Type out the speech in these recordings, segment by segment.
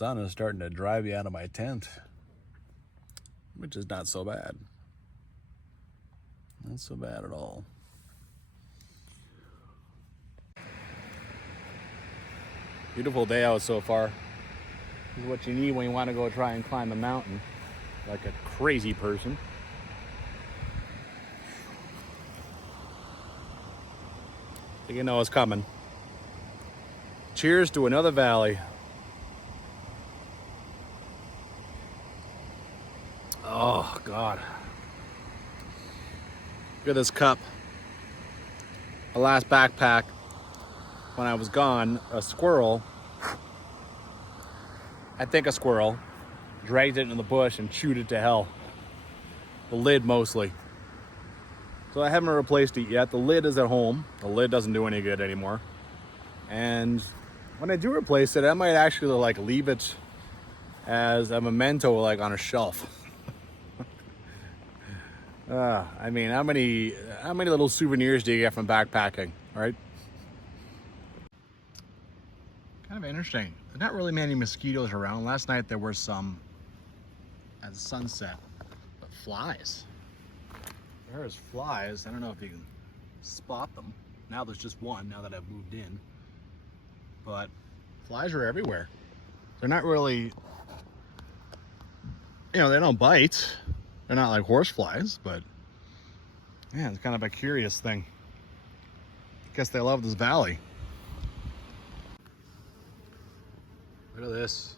sun is starting to drive you out of my tent, which is not so bad. Not so bad at all. Beautiful day out so far. This is what you need when you want to go try and climb a mountain like a crazy person. So you know it's coming. Cheers to another valley. Oh God. Look at this cup. The last backpack when I was gone, a squirrel, I think a squirrel, dragged it into the bush and chewed it to hell. The lid mostly. So I haven't replaced it yet. The lid is at home. The lid doesn't do any good anymore. And when I do replace it, I might actually like leave it as a memento, like on a shelf. I mean, how many little souvenirs do you get from backpacking, right? Kind of interesting. There's not really many mosquitoes around. Last night there were some at sunset, but flies. There's flies. I don't know if you can spot them. Now there's just one, now that I've moved in. But flies are everywhere. They're not really, they don't bite. They're not like horse flies, but yeah, it's kind of a curious thing. I guess they love this valley. Look at this.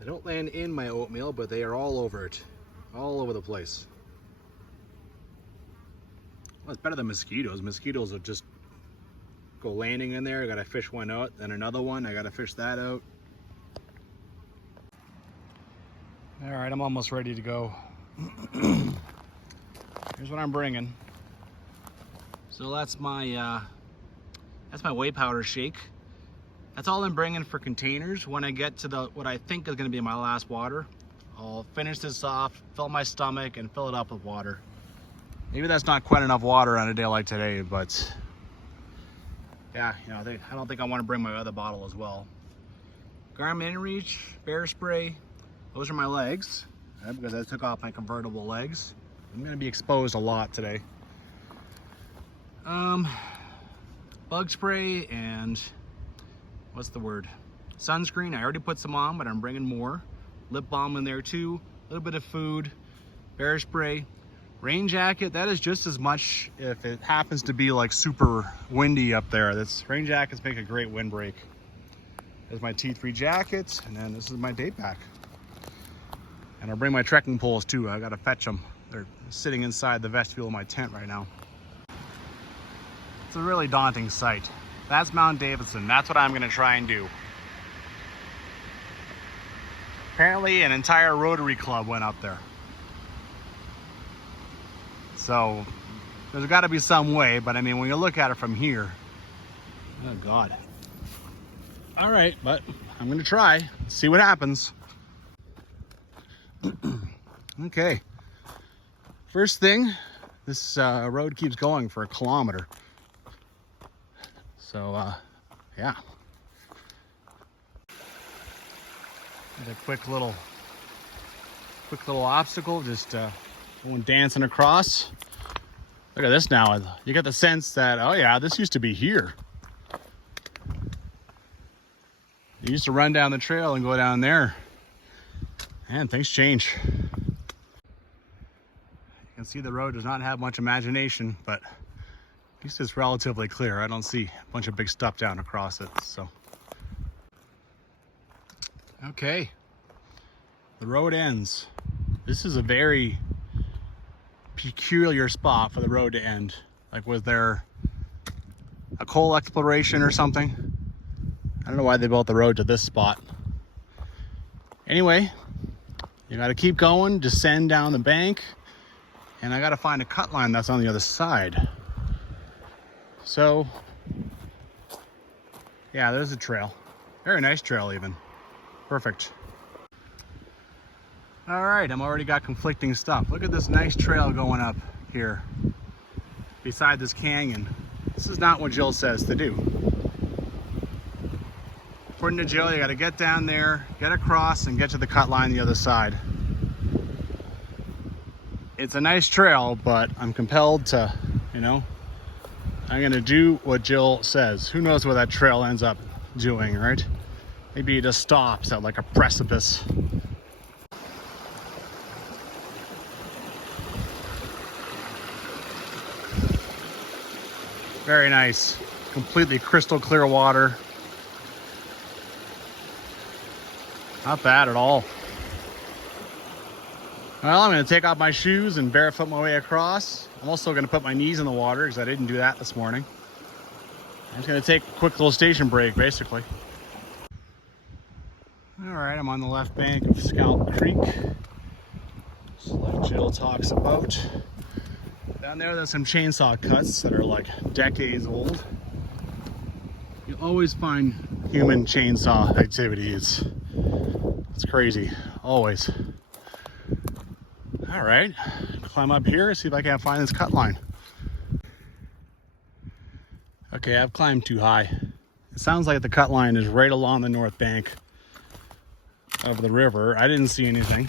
They don't land in my oatmeal, but they are all over it. All over the place. Well, it's better than mosquitoes. Mosquitoes will just go landing in there. I gotta fish one out, then another one. I gotta fish that out. All right, I'm almost ready to go. Here's what I'm bringing. So that's my Waiparous shake. That's all I'm bringing for containers. When I get to what I think is gonna be my last water, I'll finish this off, fill my stomach, and fill it up with water. Maybe that's not quite enough water on a day like today, but yeah, I don't think I want to bring my other bottle as well. Garmin Reach, bear spray. Those are my legs, because I took off my convertible legs. I'm gonna be exposed a lot today. Bug spray and what's the word? Sunscreen. I already put some on, but I'm bringing more. Lip balm in there too. A little bit of food. Bear spray. Rain jacket. That is just as much if it happens to be like super windy up there. Rain jackets make a great windbreak. There's my T3 jacket, and then this is my day pack. And I'll bring my trekking poles too. I gotta fetch them. They're sitting inside the vestibule of my tent right now. It's a really daunting sight. That's Mount Davidson. That's what I'm gonna try and do. Apparently an entire Rotary Club went up there. So there's gotta be some way, but I mean, when you look at it from here, oh God. All right, but I'm gonna try, see what happens. Okay, first thing, this road keeps going for a kilometer. So, yeah. And a quick little obstacle, just going dancing across. Look at this now. You get the sense that, oh yeah, this used to be here. You used to run down the trail and go down there. And things change. You can see the road does not have much imagination, but at least it's relatively clear. I don't see a bunch of big stuff down across it, so. Okay, the road ends. This is a very peculiar spot for the road to end. Like, was there a coal exploration or something? I don't know why they built the road to this spot. Anyway, you gotta keep going, descend down the bank, and I gotta find a cut line that's on the other side. So, yeah, there's a trail. Very nice trail even. Perfect. All right, I'm already got conflicting stuff. Look at this nice trail going up here beside this canyon. This is not what Jill says to do. according to Jill, you got to get down there, get across, and get to the cut line the other side. It's a nice trail, but I'm compelled to, you know, I'm gonna do what Jill says. Who knows where that trail ends up doing, right? Maybe it just stops at like a precipice. Very nice. Completely crystal clear water. Not bad at all. Well, I'm going to take off my shoes and barefoot my way across. I'm also going to put my knees in the water because I didn't do that this morning. I'm just going to take a quick little station break, basically. All right, I'm on the left bank of Scalp Creek, just like Jill talks about. Down there's some chainsaw cuts that are like decades old. You always find human chainsaw activity. It's crazy, always. All right, climb up here, see if I can't find this cut line. Okay, I've climbed too high. It sounds like the cut line is right along the north bank of the river. I didn't see anything.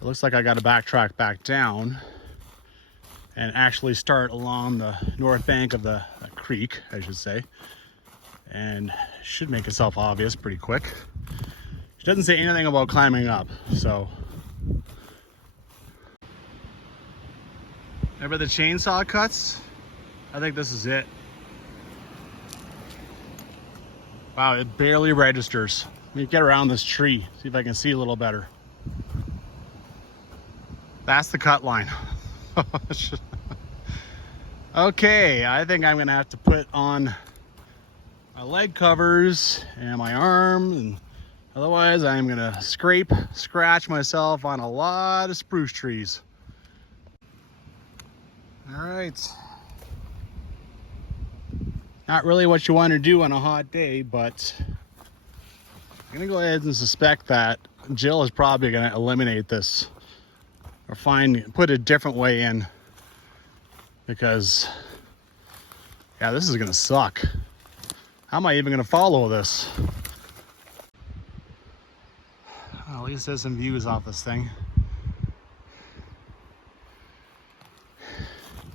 It looks like I got to backtrack back down and actually start along the north bank of the creek, I should say. And should make itself obvious pretty quick. It doesn't say anything about climbing up, so. Remember the chainsaw cuts? I think this is it. Wow, it barely registers. Let me get around this tree, see if I can see a little better. That's the cut line. Okay, I think I'm gonna have to put on my leg covers and my arms, and otherwise I'm gonna scratch myself on a lot of spruce trees. All right. Not really what you want to do on a hot day, but I'm gonna go ahead and suspect that Jill is probably gonna eliminate this or put a different way in, because yeah, this is gonna suck. How am I even gonna follow this? Well, at least there's some views off this thing.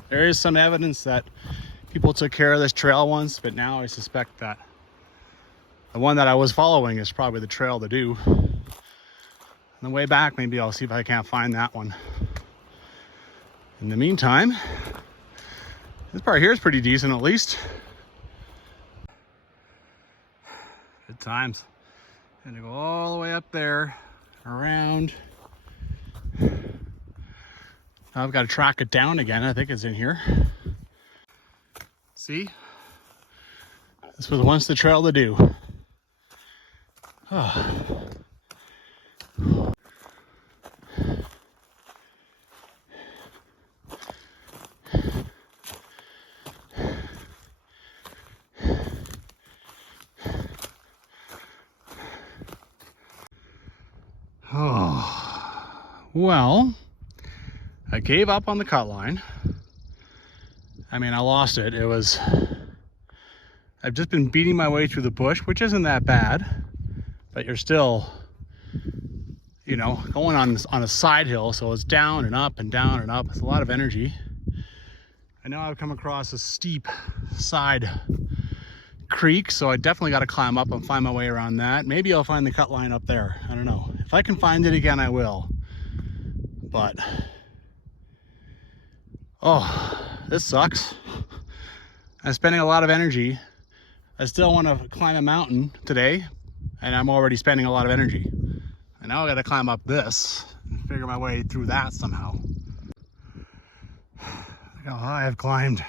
There is some evidence that people took care of this trail once, but now I suspect that the one that I was following is probably the trail to do. On the way back, maybe I'll see if I can't find that one. In the meantime, this part here is pretty decent, at least. Good times. Gonna go all the way up there, around. I've got to track it down again. I think it's in here. See? This was once the trail to do. Oh. Oh. Well, I gave up on the cut line. I mean, I lost it. I've just been beating my way through the bush, which isn't that bad, but you're still, you know, going on a side hill, so it's down and up and down and up. It's a lot of energy. I know I've come across a steep side creek, so I definitely got to climb up and find my way around that. Maybe I'll find the cut line up there. I don't know. If I can find it again, I will. But oh, this sucks. I'm spending a lot of energy. I still want to climb a mountain today, and I'm already spending a lot of energy. And now I got to climb up this and figure my way through that somehow. Look how high I've climbed.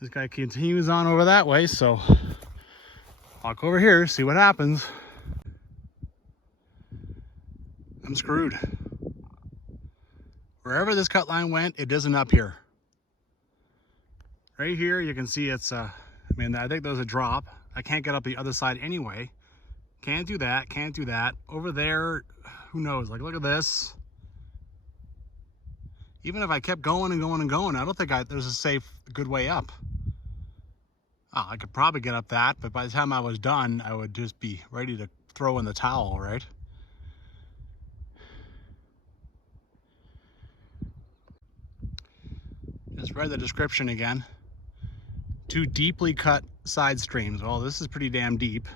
This guy continues on over that way, so walk over here, see what happens. I'm screwed. Wherever this cut line went, it isn't up here. Right here, you can see it's, I think there's a drop. I can't get up the other side anyway. Can't do that, can't do that. Over there, who knows? Like, look at this. Even if I kept going and going and going, I don't think there's a safe, good way up. Oh, I could probably get up that, but by the time I was done, I would just be ready to throw in the towel, right? Just read the description again. 2 deeply cut side streams. Well, this is pretty damn deep.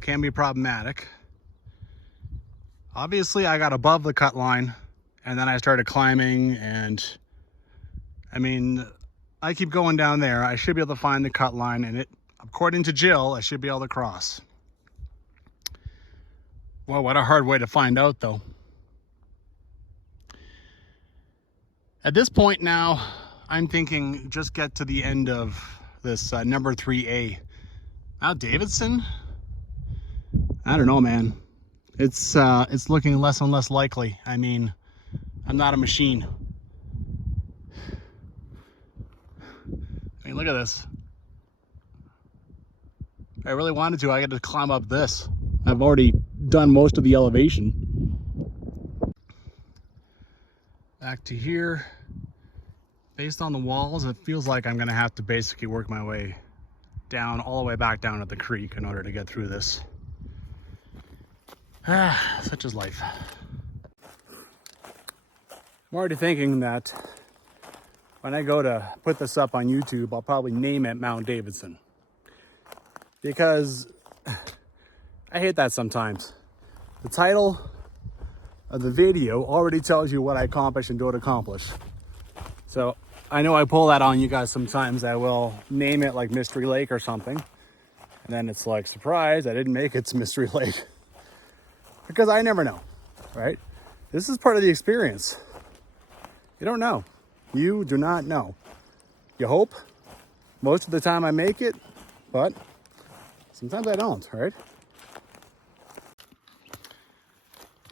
Can be problematic. Obviously, I got above the cut line, and then I started climbing, and I mean, I keep going down there. I should be able to find the cut line, and according to Jill, I should be able to cross. Well, what a hard way to find out, though. At this point now, I'm thinking just get to the end of this number 3A. Mount Davidson? I don't know, man. It's looking less and less likely. I mean, I'm not a machine. I mean, look at this. If I really wanted to, I got to climb up this. I've already done most of the elevation. Back to here. Based on the walls, it feels like I'm gonna have to basically work my way down, all the way back down at the creek in order to get through this. Such is life. I'm already thinking that when I go to put this up on YouTube, I'll probably name it Mount Davidson. Because I hate that sometimes. The title of the video already tells you what I accomplish and don't accomplish. So I know I pull that on you guys sometimes. I will name it like Mystery Lake or something. And then it's like, surprise, I didn't make it to Mystery Lake. Because I never know, right? This is part of the experience. You don't know. You do not know. You hope. Most of the time I make it, but sometimes I don't, right?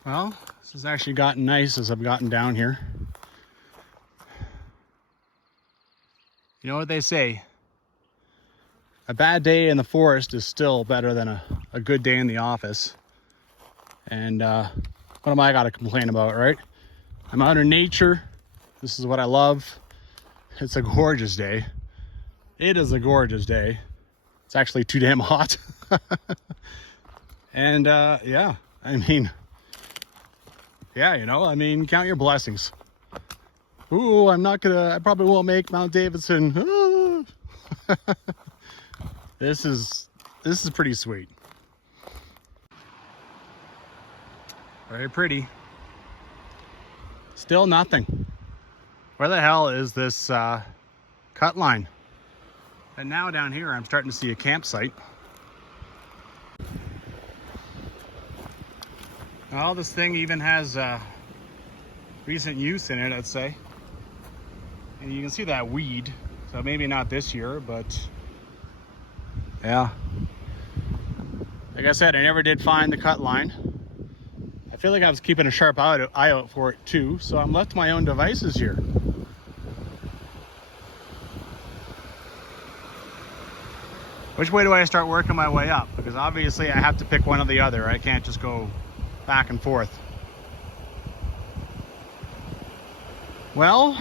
Well, this has actually gotten nice as I've gotten down here. You know what they say? A bad day in the forest is still better than a good day in the office. And what am I got to complain about, right? I'm out in nature. This is what I love. It's a gorgeous day. It is a gorgeous day. It's actually too damn hot. And yeah, I mean, count your blessings. Ooh, I probably won't make Mount Davidson. This is pretty sweet. Very pretty. Still nothing. Where the hell is this cut line? And now down here, I'm starting to see a campsite. Well, this thing even has recent use in it, I'd say. And you can see that weed. So maybe not this year, but yeah. Like I said, I never did find the cut line. I feel like I was keeping a sharp eye out for it too, so I'm left to my own devices here. Which way do I start working my way up? Because obviously I have to pick one or the other. I can't just go back and forth. Well,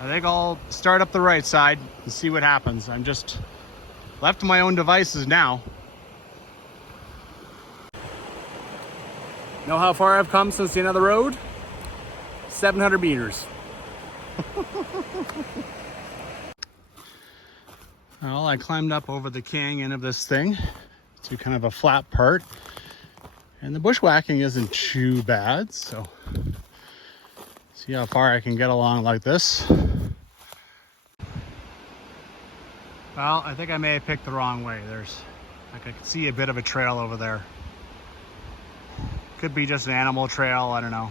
I think I'll start up the right side and see what happens. I'm just left to my own devices now. Know how far I've come since the end of the road? 700 meters. Well, I climbed up over the canyon of this thing to kind of a flat part. And the bushwhacking isn't too bad, so see how far I can get along like this. Well, I think I may have picked the wrong way. I could see a bit of a trail over there. Could be just an animal trail, I don't know.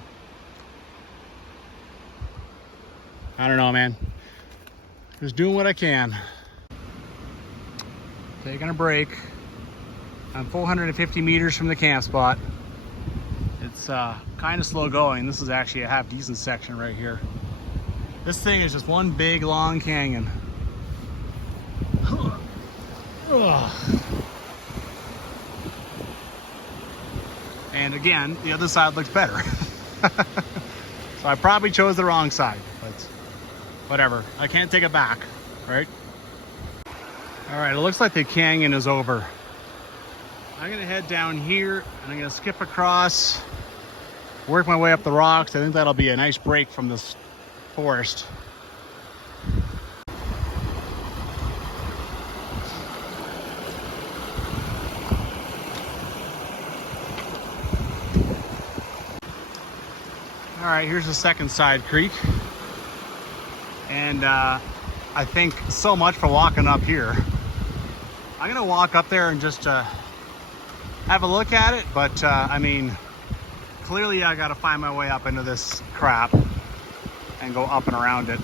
I don't know, man. Just doing what I can. Taking a break. I'm 450 meters from the camp spot. It's kind of slow going. This is actually a half decent section right here. This thing is just one big long canyon. And again, the other side looks better. So I probably chose the wrong side, but whatever. I can't take it back, right? All right, it looks like the canyon is over. I'm gonna head down here and I'm gonna skip across, work my way up the rocks. I think that'll be a nice break from this forest. All right, here's the second side creek. And I think so much for walking up here. I'm gonna walk up there and just have a look at it, but I mean, clearly I gotta find my way up into this crap and go up and around it.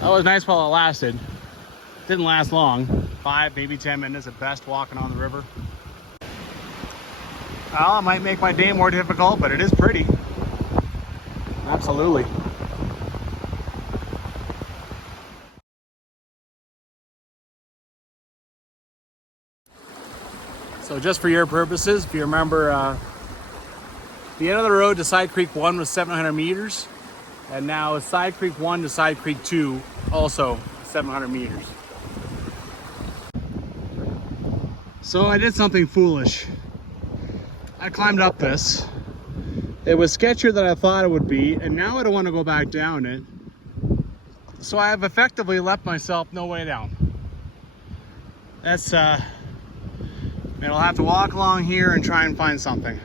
That was nice while it lasted. Didn't last long, 5, maybe 10 minutes at best walking on the river. Well, it might make my day more difficult, but it is pretty. Absolutely. So just for your purposes, if you remember, the end of the road to Side Creek 1 was 700 meters, and now Side Creek 1 to Side Creek 2, also 700 meters. So I did something foolish. I climbed up this. It was sketchier than I thought it would be, and now I don't want to go back down it. So I have effectively left myself no way down. That's, and I'll have to walk along here and try and find something.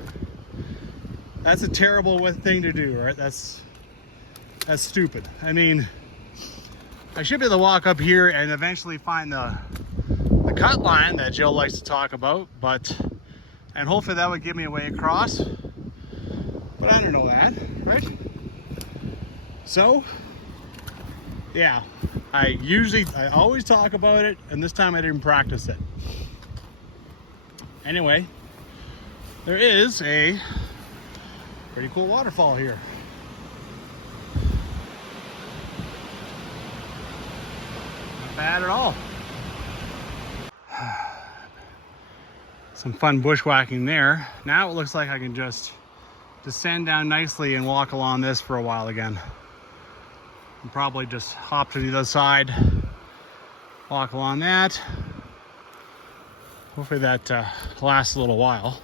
That's a terrible thing to do, right? That's stupid. I mean, I should be able to walk up here and eventually find the cut line that Jill likes to talk about, and hopefully that would give me a way across. But I don't know that, right? So, yeah, I always talk about it, and this time I didn't practice it. Anyway, there is a pretty cool waterfall here. Not bad at all. Some fun bushwhacking there. Now it looks like I can just descend down nicely and walk along this for a while again. And probably just hop to the other side, walk along that. Hopefully that lasts a little while.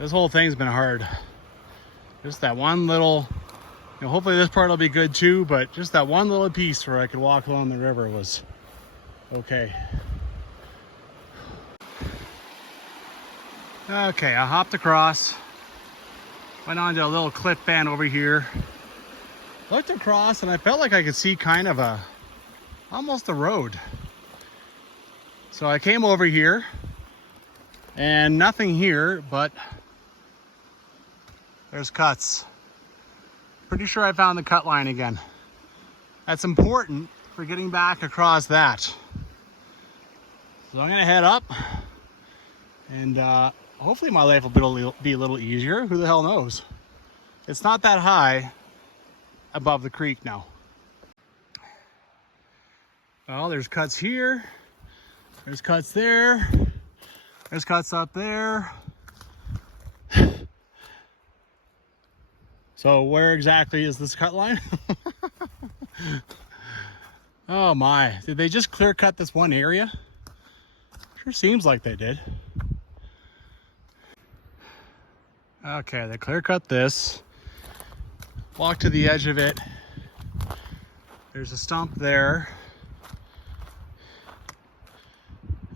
This whole thing's been hard. Just that one little, hopefully this part will be good too, but just that one little piece where I could walk along the river was okay. Okay, I hopped across, went onto a little cliff band over here, looked across, and I felt like I could see kind of almost a road. So I came over here, and nothing here, but there's cuts. Pretty sure I found the cut line again. That's important for getting back across that. So I'm gonna head up, and hopefully my life will be a little easier. Who the hell knows? It's not that high above the creek now. Well, there's cuts here. There's cuts there. There's cuts up there. So where exactly is this cut line? Oh my, did they just clear cut this one area? Sure seems like they did. Okay, they clear cut this. Walk to the edge of it. There's a stump there.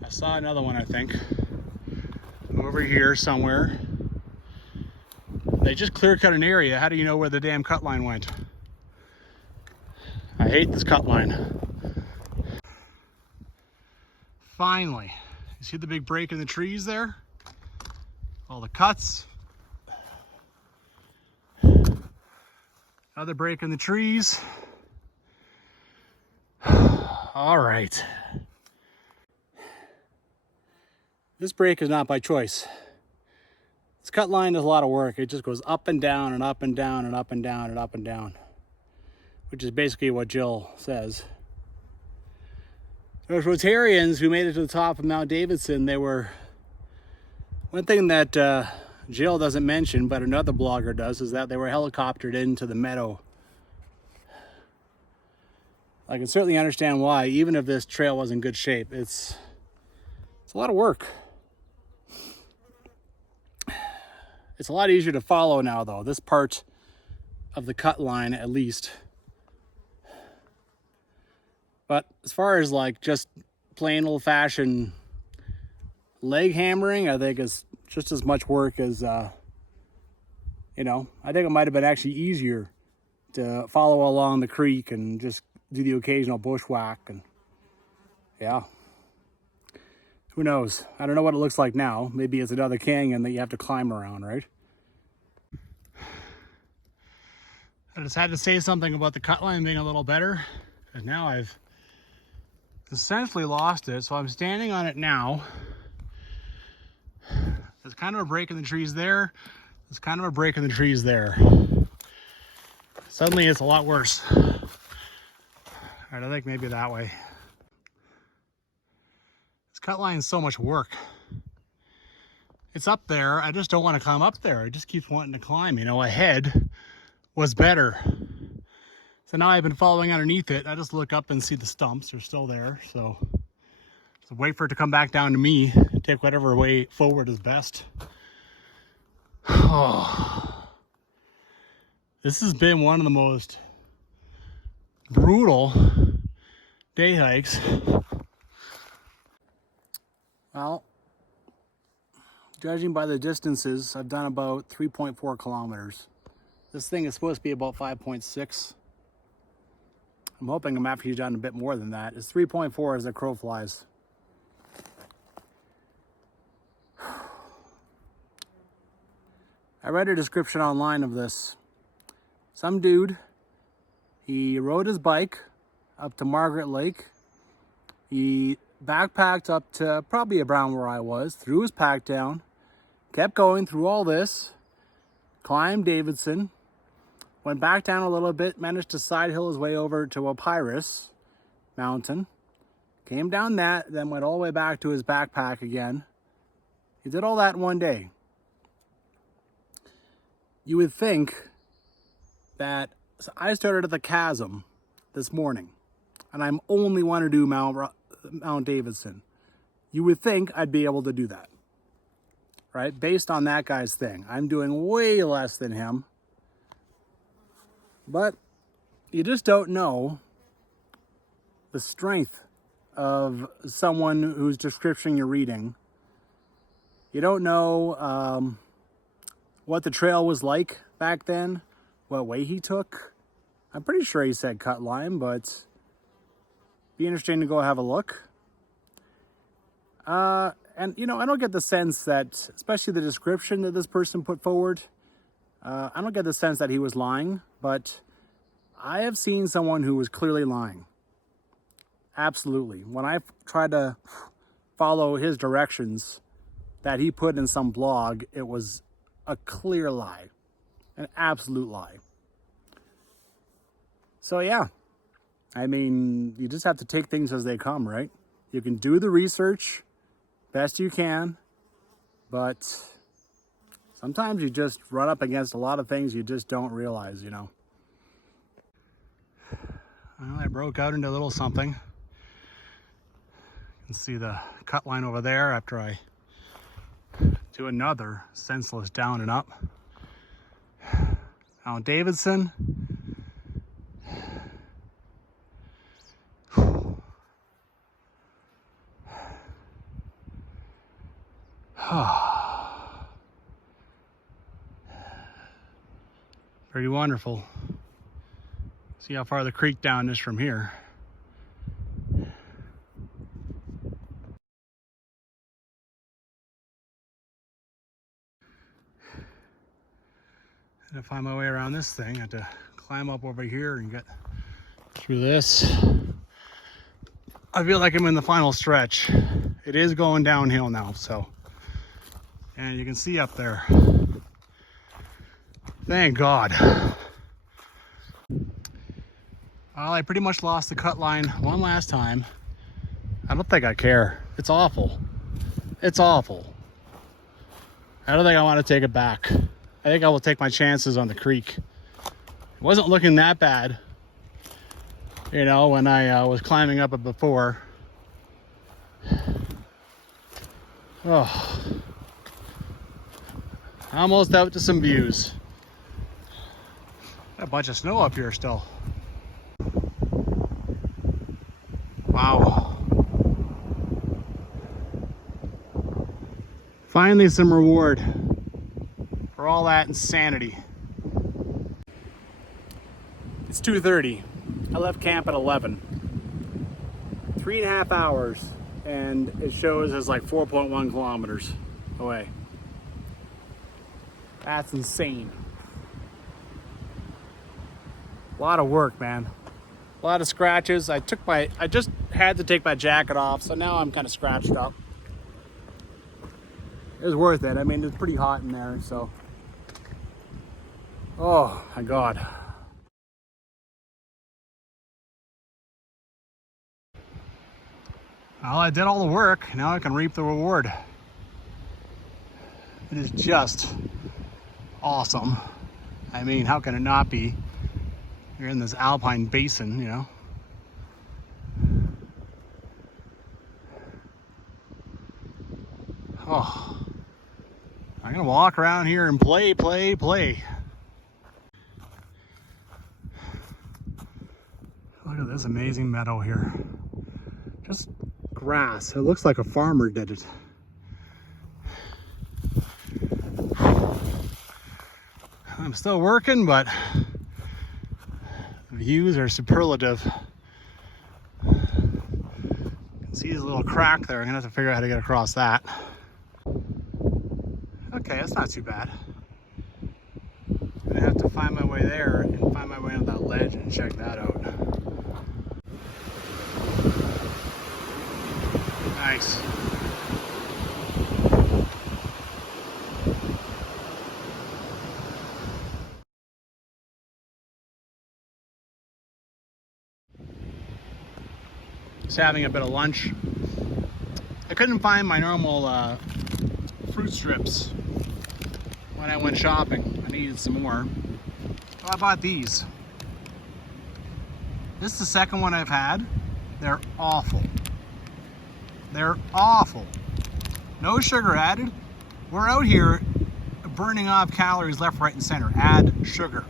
I saw another one, I think. Over here somewhere. They just clear cut an area. How do you know where the damn cut line went? I hate this cut line. Finally. You see the big break in the trees there? All the cuts. Another break in the trees. All right. This break is not by choice. This cut line does a lot of work. It just goes up and down and up and down and up and down and up and down, which is basically what Jill says. Those Rotarians who made it to the top of Mount Davidson, they were, one thing that Jill doesn't mention, but another blogger does, is that they were helicoptered into the meadow. I can certainly understand why, even if this trail was in good shape. It's a lot of work. It's a lot easier to follow now, though, this part of the cut line at least. But as far as like just plain old-fashioned leg hammering, I think is just as much work as, you know, I think it might have been actually easier to follow along the creek and just do the occasional bushwhack. And yeah, who knows? I don't know what it looks like now. Maybe it's another canyon that you have to climb around, right? I just had to say something about the cut line being a little better, and now I've essentially lost it. So I'm standing on it now. There's kind of a break in the trees there. There's kind of a break in the trees there. Suddenly it's a lot worse. All right, I think maybe that way. This cut line is so much work. It's up there. I just don't want to climb up there. It just keeps wanting to climb. You know, ahead was better. So now I've been following underneath it. I just look up and see the stumps. They're still there. So wait for it to come back down to me. Take whatever way forward is best. Oh. This has been one of the most brutal day hikes. Well, judging by the distances, I've done about 3.4 kilometers. This thing is supposed to be about 5.6. I'm hoping I'm actually done a bit more than that. It's 3.4 as the crow flies. I read a description online of this. Some dude, he rode his bike up to Margaret Lake. He backpacked up to probably around where I was, threw his pack down, kept going through all this, climbed Davidson, went back down a little bit, managed to side hill his way over to Waiparous Mountain, came down that, then went all the way back to his backpack again. He did all that in one day. You would think that, so I started at the chasm this morning, and I'm only want to do Mount Davidson. You would think I'd be able to do that, right? Based on that guy's thing. I'm doing way less than him. But you just don't know the strength of someone whose description you're reading. You don't know what the trail was like back then, what way he took. I'm pretty sure he said cut line, but be interesting to go have a look. And, you know, I don't get the sense that, especially the description that this person put forward, I don't get the sense that he was lying, but I have seen someone who was clearly lying. Absolutely. When I tried to follow his directions that he put in some blog, it was a clear lie, an absolute lie. So yeah, I mean, you just have to take things as they come, right? You can do the research best you can, but sometimes you just run up against a lot of things you just don't realize, you know. Well, I broke out into a little something. You can see the cut line over there after I do another senseless down and up. Mount Davidson. Pretty wonderful. See how far the creek down is from here. And to find my way around this thing, I had to climb up over here and get through this. I feel like I'm in the final stretch. It is going downhill now, so. And you can see up there. Thank God. Well, I pretty much lost the cut line one last time. I don't think I care. It's awful. It's awful. I don't think I want to take it back. I think I will take my chances on the creek. It wasn't looking that bad, you know, when I was climbing up it before. Oh, almost out to some views. Got a bunch of snow up here still. Wow. Finally some reward for all that insanity. It's 2:30. I left camp at 11. 3.5 hours, and it shows as like 4.1 kilometers away. That's insane. A lot of work, man. A lot of scratches. I just had to take my jacket off, so now I'm kind of scratched up. It was worth it. I mean, it's pretty hot in there, so. Oh my God. Well, I did all the work. Now I can reap the reward. It is just awesome. I mean, how can it not be? You're in this alpine basin, you know. Oh, I'm gonna walk around here and play. Look at this amazing meadow here. Just grass. It looks like a farmer did it. I'm still working, but the views are superlative. You can see this little crack there. I'm gonna have to figure out how to get across that. Okay, that's not too bad. I'm gonna have to find my way there and find my way on that ledge and check that out. Nice. Just having a bit of lunch. I couldn't find my normal fruit strips when I went shopping. I needed some more. So I bought these. This is the second one I've had. They're awful. They're awful. No sugar added. We're out here burning off calories left, right, and center. Add sugar.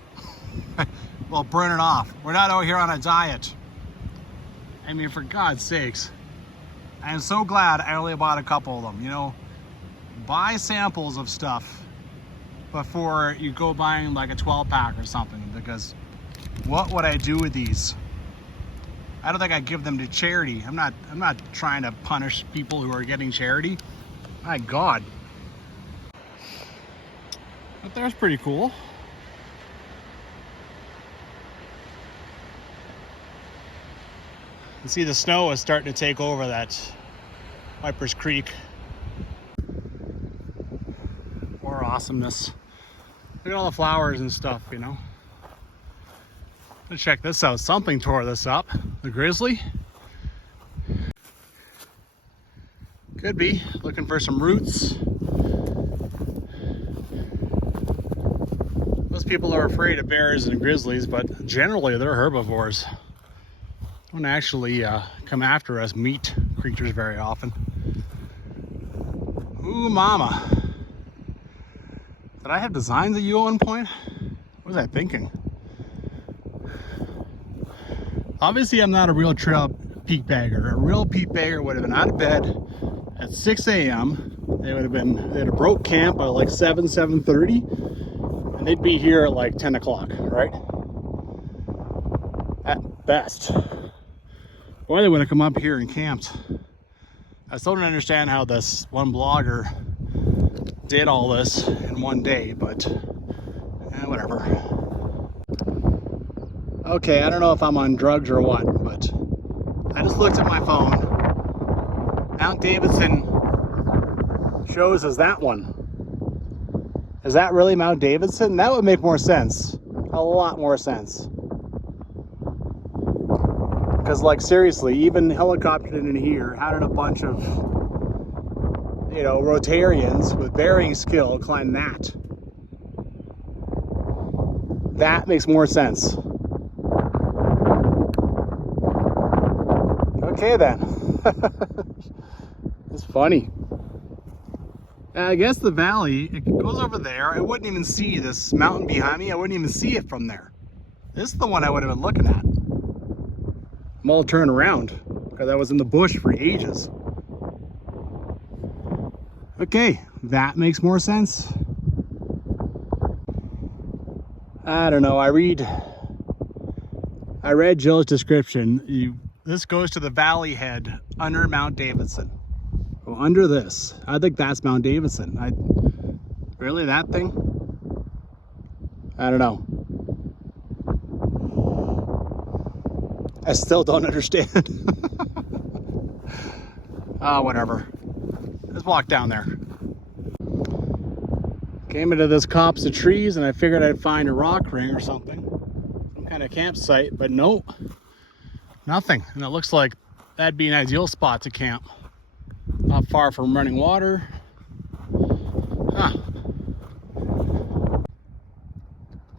Well, burn it off. We're not out here on a diet. I mean, for God's sakes. I am so glad I only bought a couple of them. You know, buy samples of stuff before you go buying like a 12-pack or something, because what would I do with these? I don't think I'd give them to charity. I'm not trying to punish people who are getting charity. My God. But that's pretty cool. You see the snow is starting to take over that Waiparous Creek. More awesomeness. Look at all the flowers and stuff, you know. Let's check this out. Something tore this up. The grizzly. Could be looking for some roots. Most people are afraid of bears and grizzlies, but generally they're herbivores. Don't actually come after us meat creatures very often. Ooh, mama. Did I have designs of you at one point? What was I thinking? Obviously, I'm not a real trail peak bagger. A real peak bagger would have been out of bed at 6 a.m. They'd have broke camp at like 7:30, and they'd be here at like 10 o'clock, right? At best. Or they would have come up here and camped. I still don't understand how this one blogger did all this in one day, but whatever. Okay, I don't know if I'm on drugs or what, but I just looked at my phone. Mount Davidson shows as that one. Is that really Mount Davidson? That would make more sense. A lot more sense. Because, like, seriously, even helicoptered in here, how did a bunch of you know, Rotarians with varying skill climb that. That makes more sense. Okay then. It's funny. I guess the valley, it goes over there. I wouldn't even see this mountain behind me. I wouldn't even see it from there. This is the one I would have been looking at. I'm all turned around because I was in the bush for ages. Okay, that makes more sense. I don't know. I read Jill's description. This goes to the valley head under Mount Davidson. Well, under this, I think that's Mount Davidson. Really, that thing? I don't know. I still don't understand. Whatever. Let's walk down there. Came into this copse of trees and I figured I'd find a rock ring or something. Some kind of campsite, but no. Nothing. And it looks like that'd be an ideal spot to camp. Not far from running water. Huh.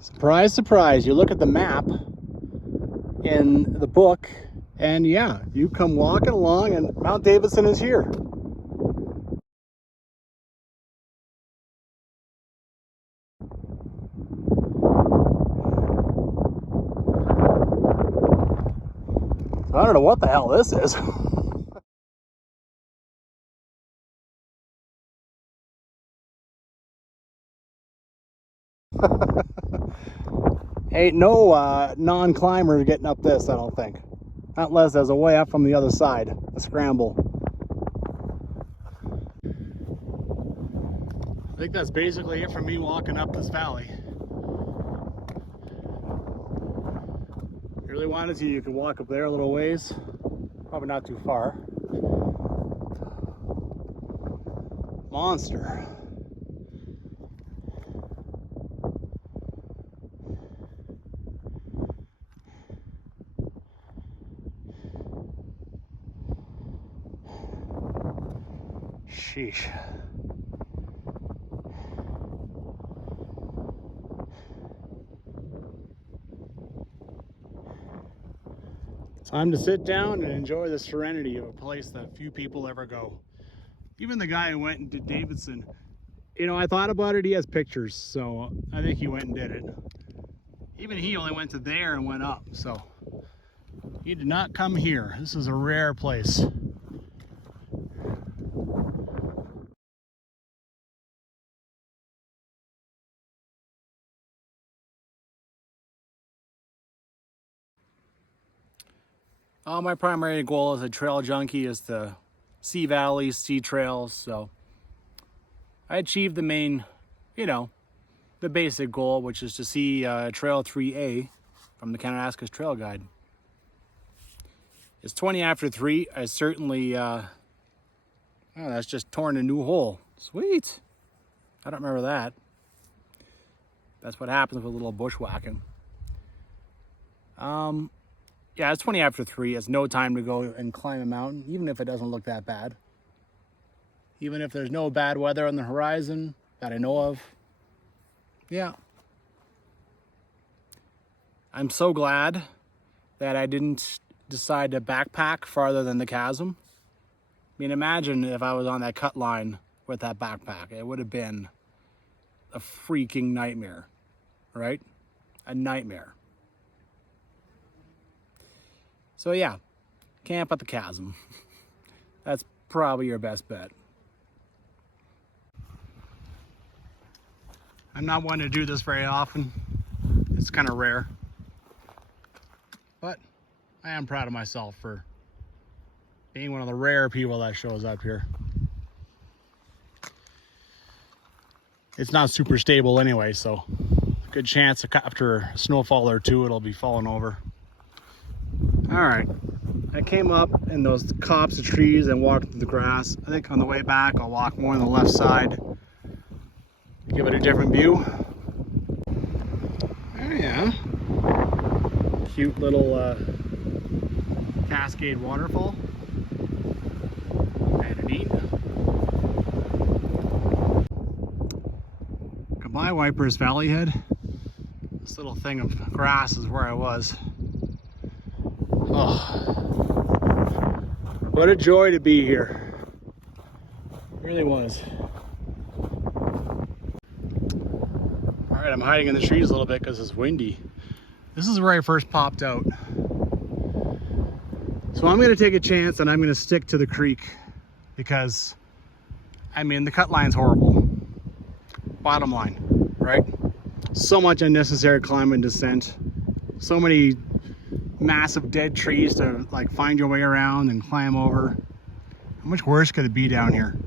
Surprise, surprise. You look at the map in the book and yeah, you come walking along and Mount Davidson is here. I don't know what the hell this is. Ain't no non-climber getting up this, I don't think. Not unless there's a way up from the other side, a scramble. I think that's basically it for me walking up this valley. If you really wanted to, you could walk up there a little ways. Probably not too far. Monster. Sheesh. Time to sit down and enjoy the serenity of a place that few people ever go. Even the guy who went and did Davidson, you know, I thought about it, he has pictures, so I think he went and did it. Even he only went to there and went up, so he did not come here. This is a rare place. My primary goal as a trail junkie is to see valleys, see trails, so I achieved the main, you know, the basic goal, which is to see Trail 3A from the Kananaskis Trail Guide. It's 20 after 3. I certainly, oh, that's just torn a new hole. Sweet. I don't remember that. That's what happens with a little bushwhacking. Yeah, it's 20 after 3. It's no time to go and climb a mountain, even if it doesn't look that bad. Even if there's no bad weather on the horizon that I know of. Yeah. I'm so glad that I didn't decide to backpack farther than the chasm. I mean, imagine if I was on that cut line with that backpack. It would have been a freaking nightmare, right? A nightmare. So yeah, camp at the chasm. That's probably your best bet. I'm not one to do this very often. It's kind of rare. But I am proud of myself for being one of the rare people that shows up here. It's not super stable anyway, so good chance after a snowfall or two it'll be falling over. All right, I came up in those copse of trees and walked through the grass. I think on the way back I'll walk more on the left side, give it a different view. Oh yeah, cute little cascade waterfall. Kind of neat. by Waiparous Valley Head. This little thing of grass is where I was. Oh, what a joy to be here. It really was. All right, I'm hiding in the trees a little bit because it's windy. This is where I first popped out. So I'm gonna take a chance and I'm gonna stick to the creek because, I mean, the cut line's horrible. Bottom line, right? So much unnecessary climb and descent. So many massive dead trees to like find your way around and climb over. How much worse could it be down here?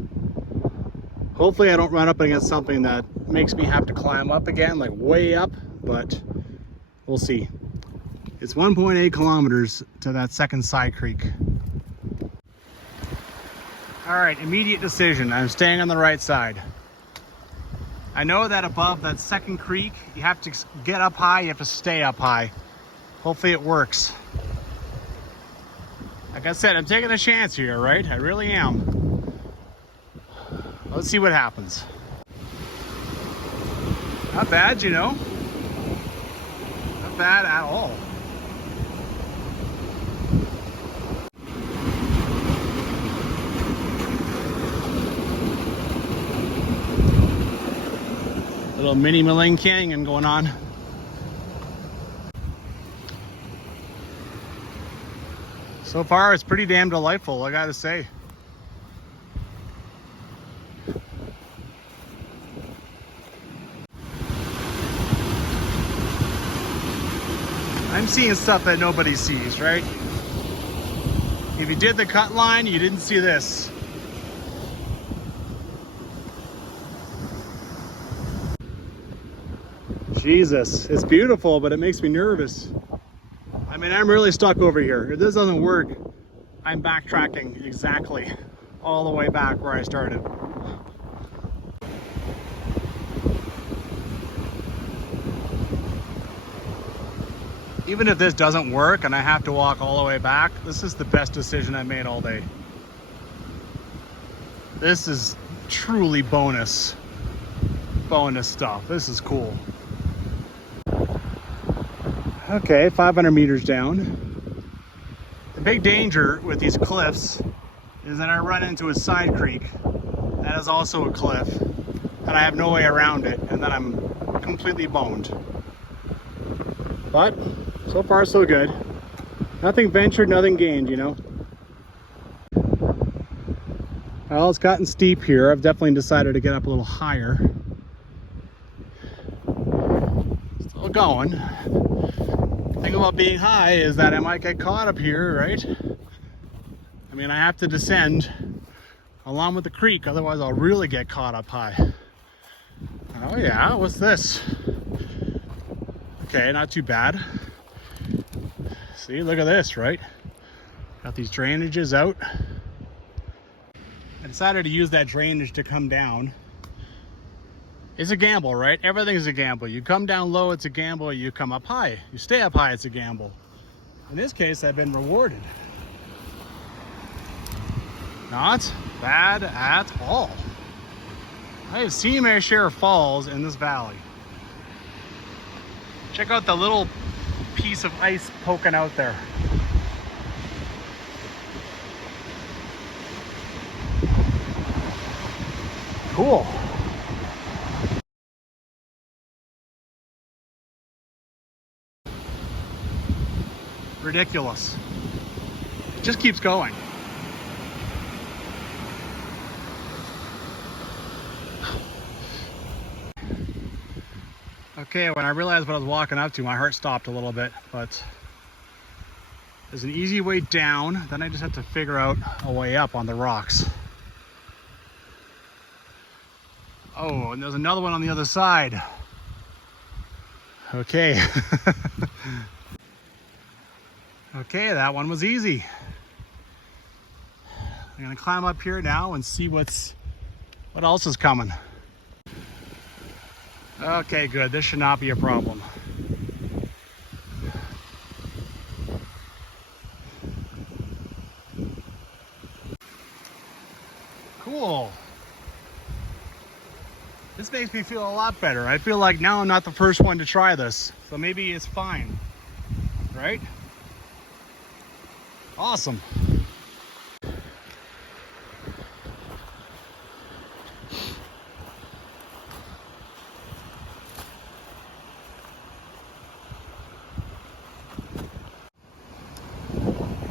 Hopefully I don't run up against something that makes me have to climb up again, like way up, but we'll see. It's 1.8 kilometers to that second side creek. All right, immediate decision. I'm staying on the right side. I know that above that second creek, you have to get up high, you have to stay up high. Hopefully it works. Like I said, I'm taking a chance here, right? I really am. Let's see what happens. Not bad, you know? Not bad at all. Little mini Malang Canyon going on. So far, it's pretty damn delightful, I gotta say. I'm seeing stuff that nobody sees, right? If you did the cut line, you didn't see this. Jesus, it's beautiful, but it makes me nervous. I mean, I'm really stuck over here. If this doesn't work, I'm backtracking exactly all the way back where I started. Even if this doesn't work and I have to walk all the way back, this is the best decision I made all day. This is truly bonus stuff. This is cool. Okay, 500 meters down. The big danger with these cliffs is that I run into a side creek that is also a cliff and I have no way around it, and then I'm completely boned. But so far so good. Nothing ventured, nothing gained, you know. Well, it's gotten steep here. I've definitely decided to get up a little higher. Still going. The thing about being high is that I might get caught up here, right? I mean, I have to descend along with the creek, otherwise I'll really get caught up high. Oh yeah, what's this? Okay, not too bad. See, look at this, right? Got these drainages out. I decided to use that drainage to come down. It's a gamble, right? Everything's a gamble. You come down low, it's a gamble. You come up high. You stay up high, it's a gamble. In this case, I've been rewarded. Not bad at all. I have seen my share of falls in this valley. Check out the little piece of ice poking out there. Cool. Ridiculous. It just keeps going. Okay, when I realized what I was walking up to, my heart stopped a little bit, but there's an easy way down, then I just have to figure out a way up on the rocks. Oh, and there's another one on the other side. Okay. Okay, that one was easy. I'm gonna climb up here now and see what else is coming. Okay, good. This should not be a problem. Cool. This makes me feel a lot better. I feel like now I'm not the first one to try this, so maybe it's fine, right? Awesome.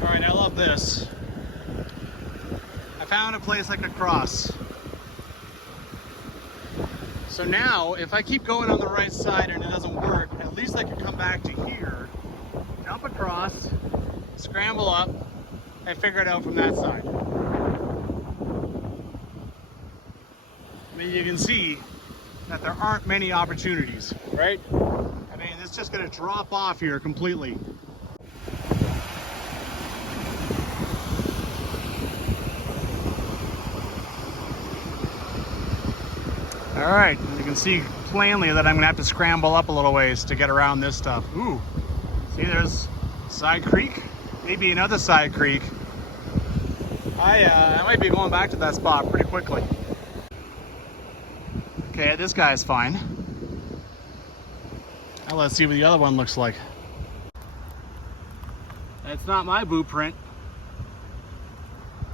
All right, I love this. I found a place I could cross. So now, if I keep going on the right side and it doesn't work, at least I can come back to here, jump across, scramble up, and figure it out from that side. I mean, you can see that there aren't many opportunities, right? I mean, it's just gonna drop off here completely. All right, you can see plainly that I'm gonna have to scramble up a little ways to get around this stuff. Ooh, see there's side creek, maybe another side creek. I might be going back to that spot pretty quickly. Okay, this guy's fine. Now let's see what the other one looks like. That's not my boot print.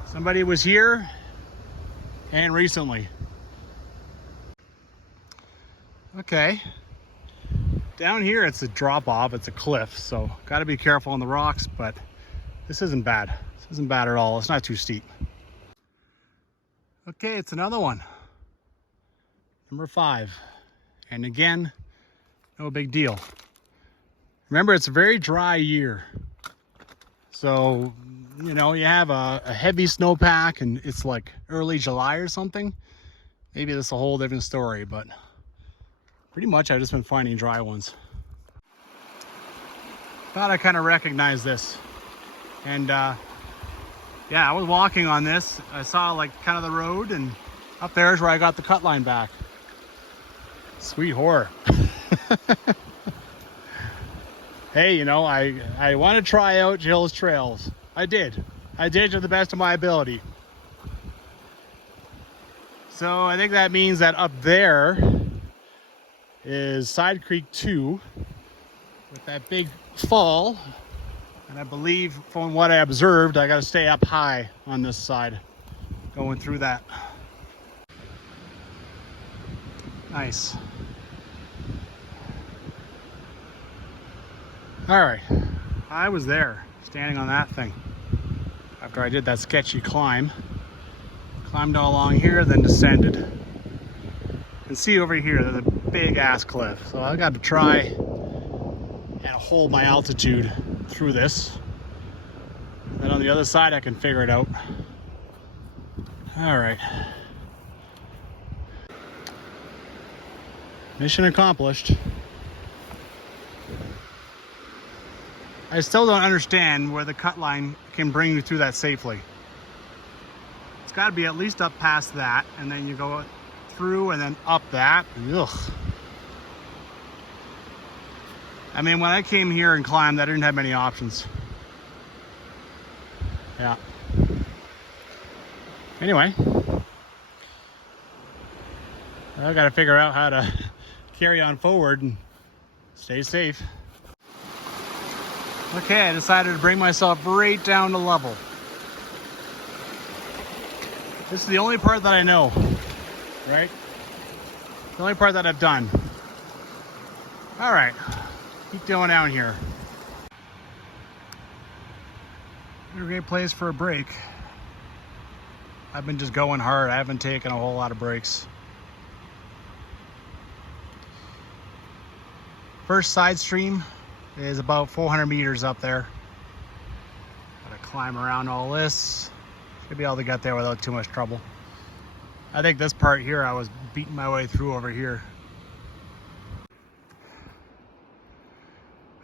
Somebody was here and recently. Okay, down here it's a drop off, it's a cliff, so got to be careful on the rocks, but this isn't bad. This isn't bad at all. It's not too steep. Okay, it's another one. Number 5. And again, no big deal. Remember, it's a very dry year. So, you know, you have a heavy snowpack and it's like early July or something. Maybe that's a whole different story, but pretty much I've just been finding dry ones. Thought I kind of recognized this. And yeah, I was walking on this. I saw like kind of the road, and up there is where I got the cut line back. Sweet horror. Hey, you know, I want to try out Jill's trails. I did to the best of my ability. So I think that means that up there is Side Creek 2 with that big fall, and I believe from what I observed I got to stay up high on this side going through that. Nice. All right, I was there standing on that thing after I did that sketchy climb. Climbed all along here, then descended. You can see over here there's a big ass cliff, so I got to try and hold my altitude through this. Then on the other side I can figure it out. All right, mission accomplished. I still don't understand where the cut line can bring you through that safely. It's got to be at least up past that, and then you go through and then up that. Ugh. I mean, when I came here and climbed, I didn't have many options. Yeah. Anyway, I got to figure out how to carry on forward and stay safe. Okay, I decided to bring myself right down to level. This is the only part that I know, right? The only part that I've done. All right, keep going down here. A great place for a break. I've been just going hard. I haven't taken a whole lot of breaks. First side stream is about 400 meters up there. Gotta climb around all this. Should be able to get there without too much trouble. I think this part here I was beating my way through over here.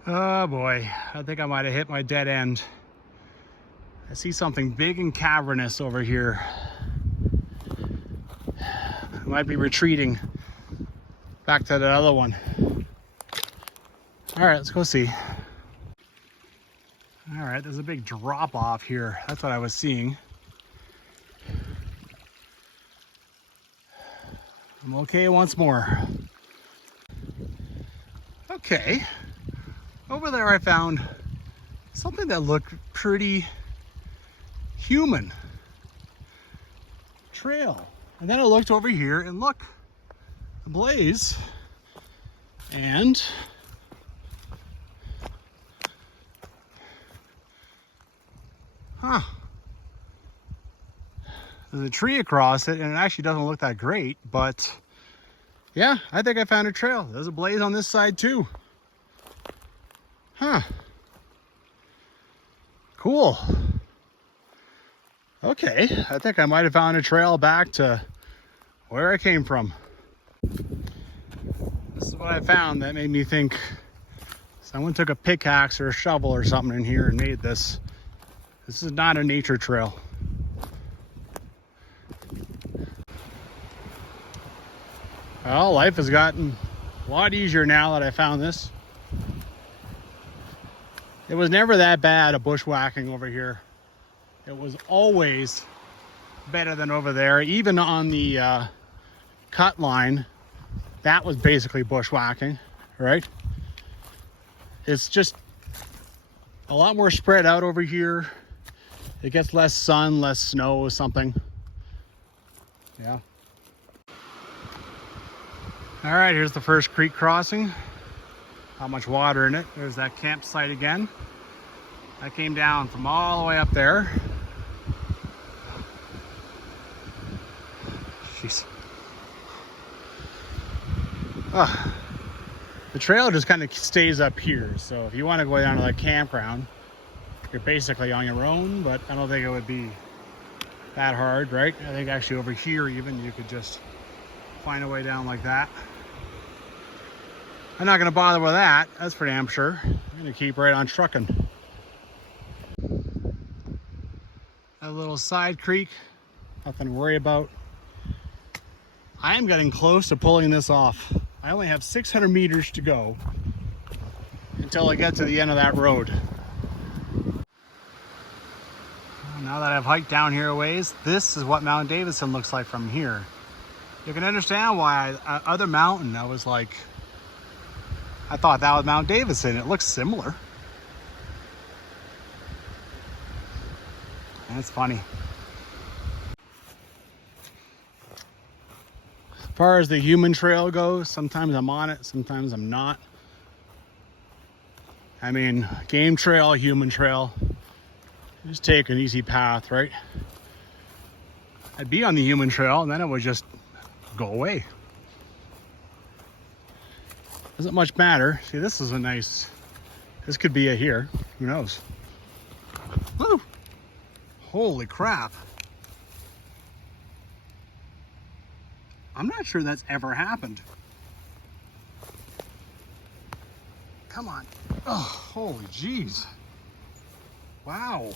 Oh boy, I think I might have hit my dead end. I see something big and cavernous over here. I might be retreating back to the other one. All right, let's go see. All right, there's a big drop off here. That's what I was seeing. I'm okay once more. Okay, over there I found something that looked pretty human. Trail. And then I looked over here and look, a blaze. And there's a tree across it, and it actually doesn't look that great, but yeah, I think I found a trail. There's a blaze on this side too. Cool. Okay, I think I might have found a trail back to where I came from. This is what I found that made me think someone took a pickaxe or a shovel or something in here and made this. This is not a nature trail. Well, life has gotten a lot easier now that I found this. It was never that bad of bushwhacking over here. It was always better than over there. Even on the cut line, that was basically bushwhacking, right? It's just a lot more spread out over here. It gets less sun, less snow or something. Yeah. All right, here's the first creek crossing. Not much water in it. There's that campsite again. I came down from all the way up there. Jeez. The trail just kind of stays up here. So if you want to go down to that campground, you're basically on your own, but I don't think it would be that hard, right? I think actually over here even you could just find a way down like that. I'm not going to bother with that, that's for damn sure. I'm going to keep right on trucking. A little side creek, nothing to worry about. I am getting close to pulling this off. I only have 600 meters to go until I get to the end of that road. Now that I've hiked down here a ways, this is what Mount Davidson looks like from here. You can understand why other mountain, I was like, I thought that was Mount Davidson. It looks similar. That's funny. As far as the human trail goes, sometimes I'm on it, sometimes I'm not. I mean, game trail, human trail. Just take an easy path, right? I'd be on the human trail and then it would just go away. Doesn't much matter. See, this is a nice, this could be it here. Who knows? Woo! Holy crap. I'm not sure that's ever happened. Come on. Oh, holy jeez. Wow.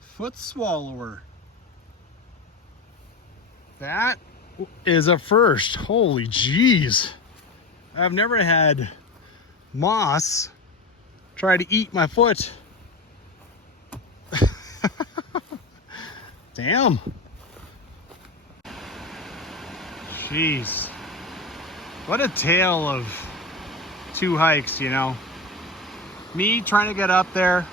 Foot swallower. That is a first. Holy jeez. I've never had moss try to eat my foot. Damn. Jeez. What a tale of two hikes, you know. Me trying to get up there,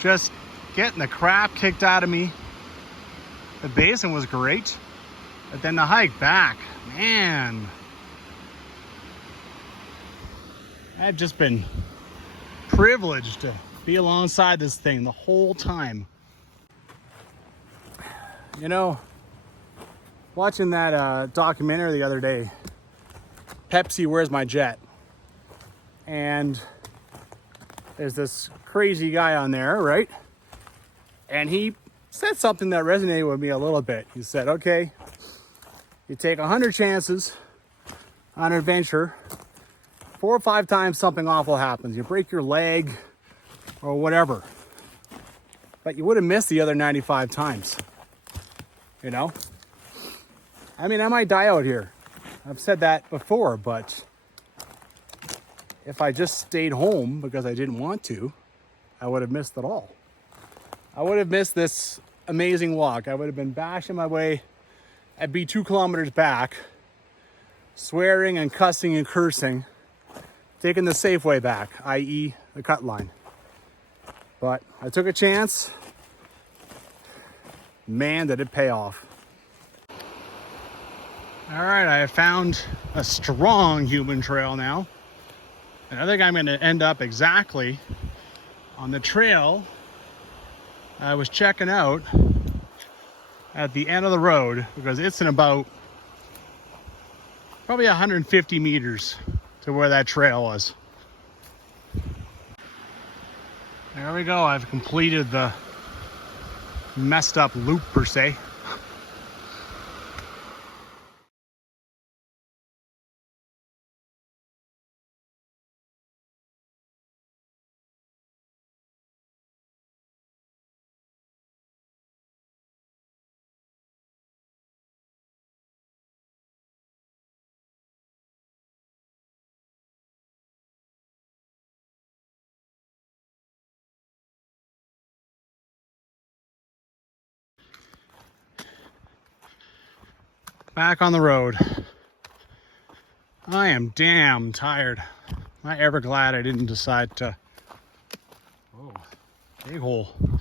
just getting the crap kicked out of me. The basin was great, but then the hike back, man. I've just been privileged to be alongside this thing the whole time. You know, watching that documentary the other day, Pepsi, Where's My Jet? And there's this crazy guy on there, right? And he said something that resonated with me a little bit. He said, okay, you take 100 chances on an adventure, 4 or 5 times something awful happens. You break your leg or whatever, but you would have missed the other 95 times, you know? I mean, I might die out here. I've said that before, but if I just stayed home because I didn't want to, I would have missed it all. I would have missed this amazing walk. I would have been bashing my way I'd be 2 kilometers back, swearing and cussing and cursing, taking the safe way back, i.e. the cut line. But I took a chance. Man, did it pay off. All right, I have found a strong human trail now. And I think I'm going to end up exactly on the trail I was checking out at the end of the road, because it's in about probably 150 meters to where that trail was. There we go. I've completed the messed up loop per se. Back on the road. I am damn tired. Am I ever glad I didn't decide to... Oh, big hole. Am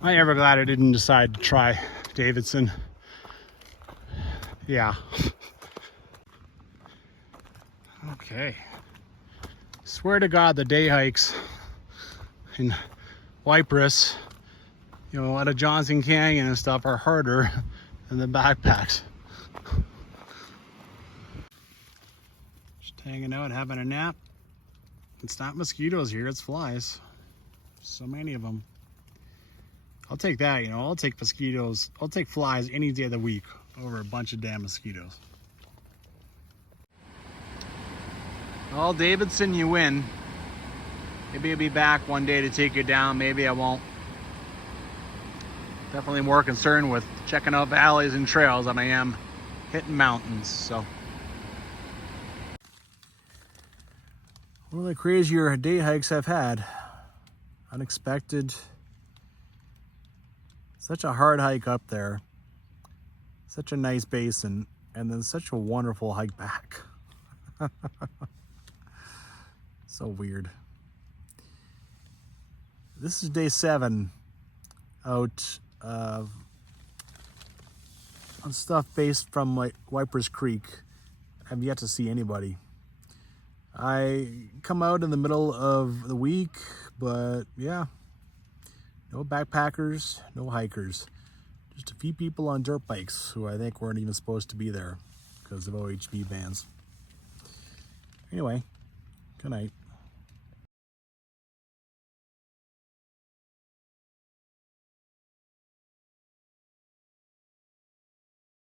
I ever glad I didn't decide to try Davidson? Yeah. Okay. Swear to God, the day hikes in Waiparous, you know, out of Johnson Canyon and stuff are harder than the backpacks. Just hanging out, having a nap. It's not mosquitoes here, it's flies. So many of them. I'll take that, you know, I'll take mosquitoes, I'll take flies any day of the week over a bunch of damn mosquitoes. Well, Davidson, you win. Maybe I'll be back one day to take you down, maybe I won't. Definitely more concerned with checking out valleys and trails than I am hitting mountains, so. One of the crazier day hikes I've had. Unexpected. Such a hard hike up there. Such a nice basin, and then such a wonderful hike back. So weird. This is day 7 out on stuff based from like Waiparous Creek. I've yet to see anybody. I come out in the middle of the week, but yeah, no backpackers, no hikers. Just a few people on dirt bikes who I think weren't even supposed to be there because of OHV bans. Anyway, good night.